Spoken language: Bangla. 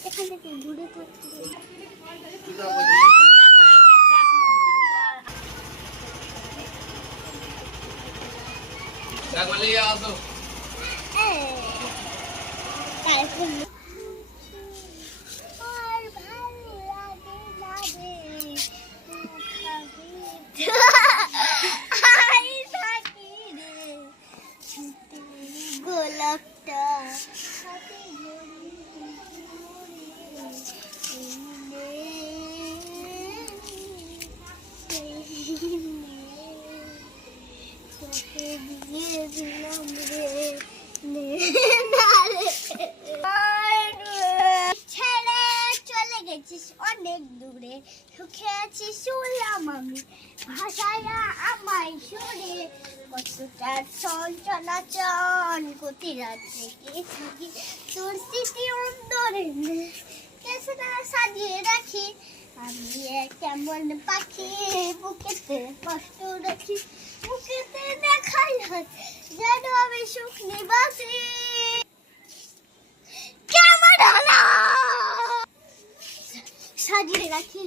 এখান থেকে দূরে থাকতে গোলাপটা অনেক দূরে সুখে আছি শুনলাম আমি ভাষায় আমায় সুরে কতটা চঞ্চলাচল গতি রাত্রে থাকি তোর স্মৃতি অন্তরে সাজিয়ে রাখি আমি কেমন পাখি বুকেতে কষ্ট রাখি বুকেতে দেখাই যেন আমি সুখ নিবাসী কেমন হলো সাজিয়ে রাখি